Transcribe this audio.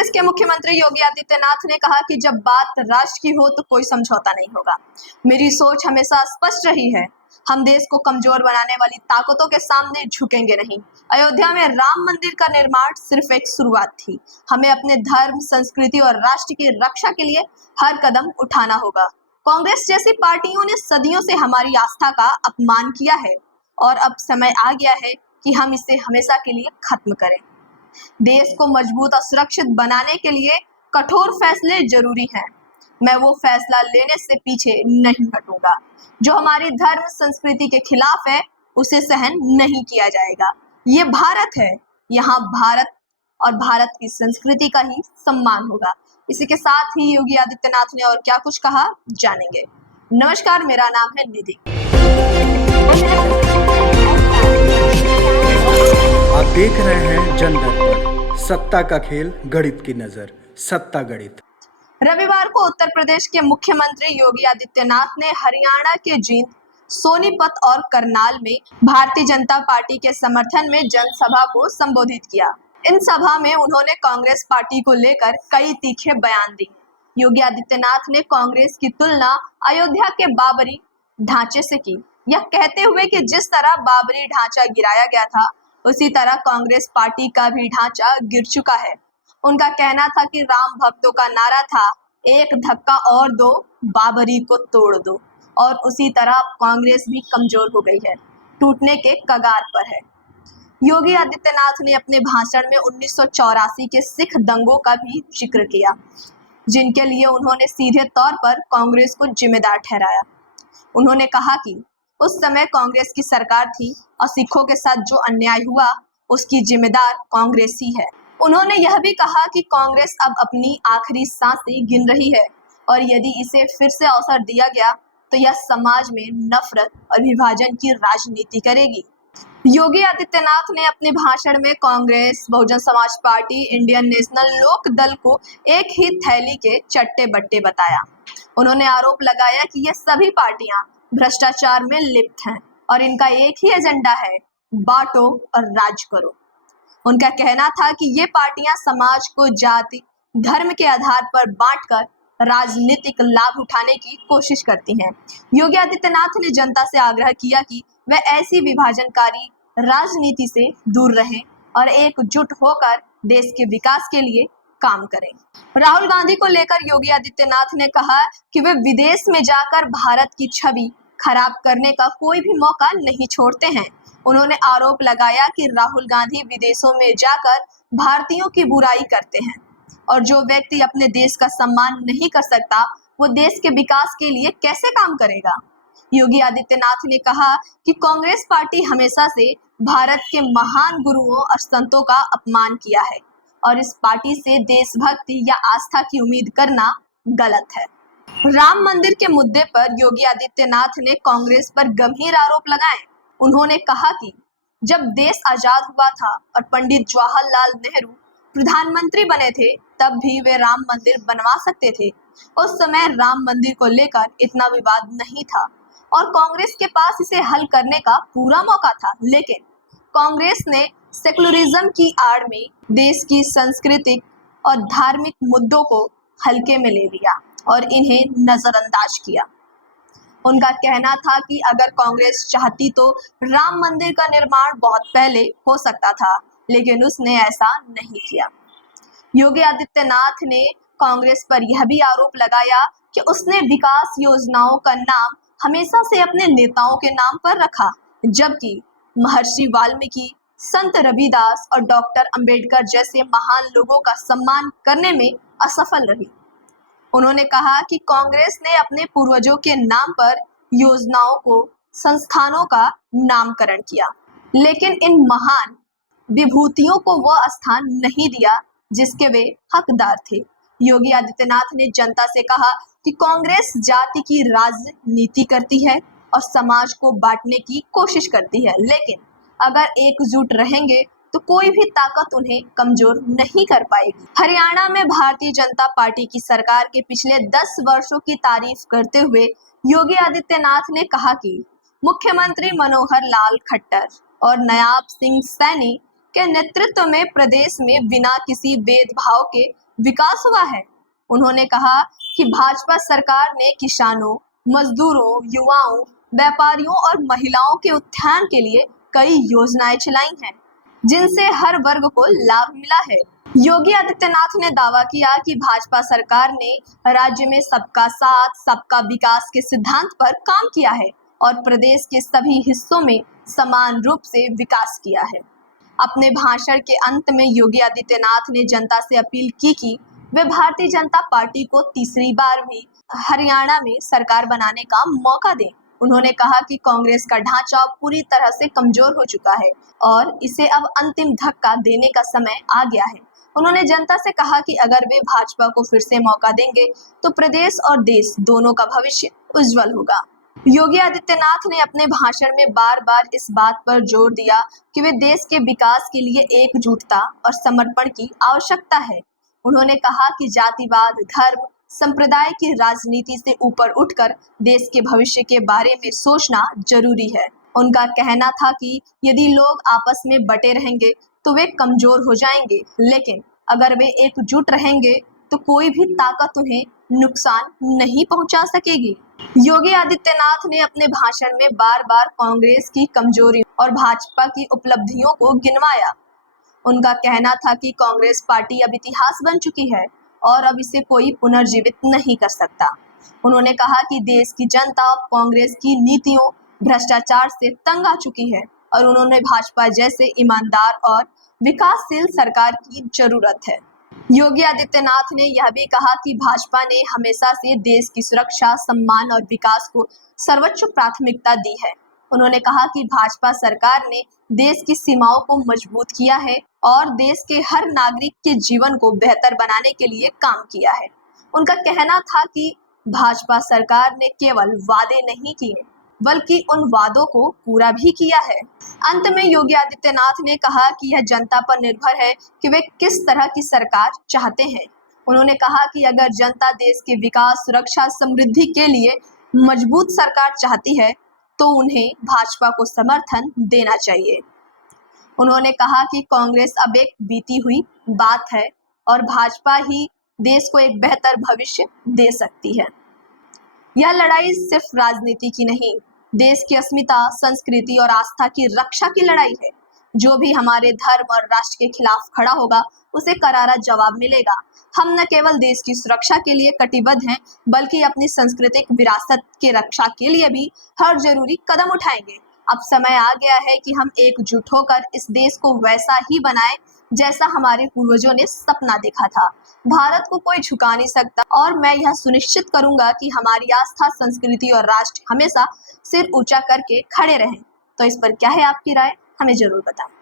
प्रदेश के मुख्यमंत्री योगी आदित्यनाथ ने कहा कि जब बात राष्ट्र की हो तो कोई समझौता नहीं होगा। मेरी सोच हमेशा स्पष्ट रही है, हम देश को कमजोर बनाने वाली ताकतों के सामने झुकेंगे नहीं। अयोध्या में राम मंदिर का निर्माण सिर्फ एक शुरुआत थी। हमें अपने धर्म, संस्कृति और राष्ट्र की रक्षा के लिए हर कदम उठाना होगा। कांग्रेस जैसी पार्टियों ने सदियों से हमारी आस्था का अपमान किया है और अब समय आ गया है कि हम इसे हमेशा के लिए खत्म करें। देश को मजबूत और सुरक्षित बनाने के लिए कठोर फैसले जरूरी हैं। मैं वो फैसला लेने से पीछे नहीं हटूंगा। जो हमारी धर्म संस्कृति के खिलाफ है उसे सहन नहीं किया जाएगा। ये भारत है, यहाँ भारत और भारत की संस्कृति का ही सम्मान होगा। इसी के साथ ही योगी आदित्यनाथ ने और क्या कुछ कहा, जानेंगे। नमस्कार, मेरा नाम है निधि। आप देख रहे हैं जन दर्पण, सत्ता का खेल, गणित की नजर, सत्ता गणित। रविवार को उत्तर प्रदेश के मुख्यमंत्री योगी आदित्यनाथ ने हरियाणा के जींद, सोनीपत और करनाल में भारतीय जनता पार्टी के समर्थन में जनसभा को संबोधित किया। इन सभा में उन्होंने कांग्रेस पार्टी को लेकर कई तीखे बयान दिए। योगी आदित्यनाथ ने कांग्रेस की तुलना अयोध्या के बाबरी ढांचे से की, यह कहते हुए कि जिस तरह बाबरी ढांचा गिराया गया था उसी तरह कांग्रेस पार्टी का भी ढांचा गिर चुका है। उनका कहना था कि राम भक्तों का नारा था, एक धक्का और दो, बाबरी को तोड़ दो, और उसी तरह कांग्रेस भी कमजोर हो गई है, टूटने के कगार पर है। योगी आदित्यनाथ ने अपने भाषण में 1984 के सिख दंगों का भी जिक्र किया, जिनके लिए उन्होंने सीधे तौर पर कांग्रेस को जिम्मेदार ठहराया। उन्होंने कहा कि उस समय कांग्रेस की सरकार थी और सिखों के साथ जो अन्याय हुआ उसकी जिम्मेदार कांग्रेस ही है। उन्होंने यह भी कहा कि कांग्रेस अब अपनी आखिरी सांसें गिन रही है और यदि इसे फिर से अवसर दिया गया तो यह समाज में नफरत और विभाजन की राजनीति करेगी। योगी आदित्यनाथ ने अपने भाषण में Congress, Bahujan Samaj party, Indian national लोक दल को एक ही थैली के चट्टे बट्टे बताया। उन्होंने आरोप लगाया कि ये सभी पार्टियां भ्रष्टाचार में लिप्त हैं और इनका एक ही एजेंडा है, बांटो और राज करो। उनका कहना था कि ये पार्टियां समाज को जाति, धर्म के आधार पर बांटकर राजनीतिक लाभ उठाने की कोशिश करती हैं। योगी आदित्यनाथ ने जनता से आग्रह किया कि वह ऐसी विभाजनकारी राजनीति से दूर रहें और एकजुट होकर देश के विकास के लिए काम करें। राहुल गांधी को लेकर योगी आदित्यनाथ ने कहा कि वे विदेश में जाकर भारत की छवि खराब करने का कोई भी मौका नहीं छोड़ते हैं। उन्होंने आरोप लगाया कि राहुल गांधी विदेशों में जाकर भारतीयों की बुराई करते हैं और जो व्यक्ति अपने देश का सम्मान नहीं कर सकता वो देश के विकास के लिए कैसे काम करेगा। योगी आदित्यनाथ ने कहा कि कांग्रेस पार्टी हमेशा से भारत के महान गुरुओं और संतों का अपमान किया है और इस पार्टी से देशभक्ति या आस्था की उम्मीद करना गलत है। राम मंदिर के मुद्दे पर योगी आदित्यनाथ ने कांग्रेस पर गंभीर आरोप लगाए। उन्होंने कहा कि जब देश आजाद हुआ था और पंडित जवाहरलाल नेहरू प्रधानमंत्री बने थे तब भी वे राम मंदिर बनवा सकते थे। उस समय राम मंदिर को लेकर इतना विवाद नहीं था और कांग्रेस के पास इसे हल करने का पूरा मौका था, लेकिन कांग्रेस ने सेकुलरिज्म की आड़ में देश की सांस्कृतिक और धार्मिक मुद्दों को हल्के में ले लिया और इन्हें नजरअंदाज किया। उनका कहना था कि अगर कांग्रेस चाहती तो राम मंदिर का निर्माण बहुत पहले हो सकता था, लेकिन उसने ऐसा नहीं किया। योगी आदित्यनाथ ने कांग्रेस पर यह भी आरोप लगाया कि उसने विकास योजनाओं का नाम हमेशा से अपने नेताओं के नाम पर रखा, जबकि महर्षि वाल्मीकि, संत रविदास और डॉक्टर अंबेडकर जैसे महान लोगों का सम्मान करने में असफल रही। उन्होंने कहा कि कांग्रेस ने अपने पूर्वजों के नाम पर योजनाओं को, संस्थानों का नामकरण किया, लेकिन इन महान विभूतियों को वह स्थान नहीं दिया जिसके वे हकदार थे। योगी आदित्यनाथ ने जनता से कहा कि कांग्रेस जाति की राजनीति करती है और समाज को बांटने की कोशिश करती है, लेकिन अगर एकजुट रहेंगे तो कोई भी ताकत उन्हें कमजोर नहीं कर पाएगी। हरियाणा में भारतीय जनता पार्टी की सरकार के पिछले 10 वर्षों की तारीफ करते हुए योगी आदित्यनाथ ने कहा कि मुख्यमंत्री मनोहर लाल खट्टर और नायब सिंह सैनी के नेतृत्व में प्रदेश में बिना किसी भेदभाव के विकास हुआ है। उन्होंने कहा कि भाजपा सरकार ने किसानों, मजदूरों, युवाओं, व्यापारियों और महिलाओं के उत्थान के लिए कई योजनाएं चलाई हैं, जिनसे हर वर्ग को लाभ मिला है। योगी आदित्यनाथ ने दावा किया कि भाजपा सरकार ने राज्य में सबका साथ, सबका विकास के सिद्धांत पर काम किया है और प्रदेश के सभी हिस्सों में समान रूप से विकास किया है। अपने भाषण के अंत में योगी आदित्यनाथ ने जनता से अपील की कि वे भारतीय जनता पार्टी को तीसरी बार भी हरियाणा में सरकार बनाने का मौका दें। उन्होंने कहा कि कांग्रेस का ढांचा पूरी तरह से कमजोर हो चुका है और इसे अब अंतिम धक्का देने का समय आ गया है। उन्होंने जनता से कहा कि अगर वे भाजपा को फिर से मौका देंगे तो प्रदेश और देश दोनों का भविष्य उज्जवल होगा। योगी आदित्यनाथ ने अपने भाषण में बार बार इस बात पर जोर दिया कि वे देश के विकास के लिए एकजुटता और समर्पण की आवश्यकता है। उन्होंने कहा कि जातिवाद, धर्म, संप्रदाय की राजनीति से ऊपर उठकर देश के भविष्य के बारे में सोचना जरूरी है। उनका कहना था कि यदि लोग आपस में बटे रहेंगे तो वे कमजोर हो जाएंगे, लेकिन अगर वे एकजुट रहेंगे तो कोई भी ताकत उन्हें नुकसान नहीं पहुंचा सकेगी। योगी आदित्यनाथ ने अपने भाषण में बार बार कांग्रेस की कमजोरी और भाजपा की उपलब्धियों को गिनवाया। उनका कहना था कि कांग्रेस पार्टी अब इतिहास बन चुकी है और अब इसे कोई पुनर्जीवित नहीं कर सकता। उन्होंने कहा कि देश की जनता अब कांग्रेस की नीतियों, भ्रष्टाचार से तंग आ चुकी है और उन्होंने भाजपा जैसे ईमानदार और विकासशील सरकार की जरूरत है। योगी आदित्यनाथ ने यह भी कहा कि भाजपा ने हमेशा से देश की सुरक्षा, सम्मान और विकास को सर्वोच्च प्राथमिकता दी है। उन्होंने कहा कि भाजपा सरकार ने देश की सीमाओं को मजबूत किया है और देश के हर नागरिक के जीवन को बेहतर बनाने के लिए काम किया है। उनका कहना था कि भाजपा सरकार ने केवल वादे नहीं किए बल्कि उन वादों को पूरा भी किया है। अंत में योगी आदित्यनाथ ने कहा कि यह जनता पर निर्भर है कि वे किस तरह की सरकार चाहते हैं। उन्होंने कहा कि अगर जनता देश के विकास, सुरक्षा, समृद्धि के लिए मजबूत सरकार चाहती है तो उन्हें भाजपा को समर्थन देना चाहिए। उन्होंने कहा कि कांग्रेस अब एक बीती हुई बात है और भाजपा ही देश को एक बेहतर भविष्य दे सकती है। यह लड़ाई सिर्फ राजनीति की नहीं, देश की अस्मिता, संस्कृति और आस्था की रक्षा की लड़ाई है। जो भी हमारे धर्म और राष्ट्र के खिलाफ खड़ा होगा उसे करारा जवाब मिलेगा। हम न केवल देश की सुरक्षा के लिए कटिबद्ध हैं बल्कि अपनी सांस्कृतिक विरासत की रक्षा के लिए भी हर जरूरी कदम उठाएंगे। अब समय आ गया है कि हम एकजुट होकर इस देश को वैसा ही बनाएं जैसा हमारे पूर्वजों ने सपना देखा था। भारत को कोई झुका नहीं सकता और मैं यह सुनिश्चित करूंगा कि हमारी आस्था, संस्कृति और राष्ट्र हमेशा सिर ऊंचा करके खड़े रहें। तो इस पर क्या है आपकी राय? हमें जरूर बताएं।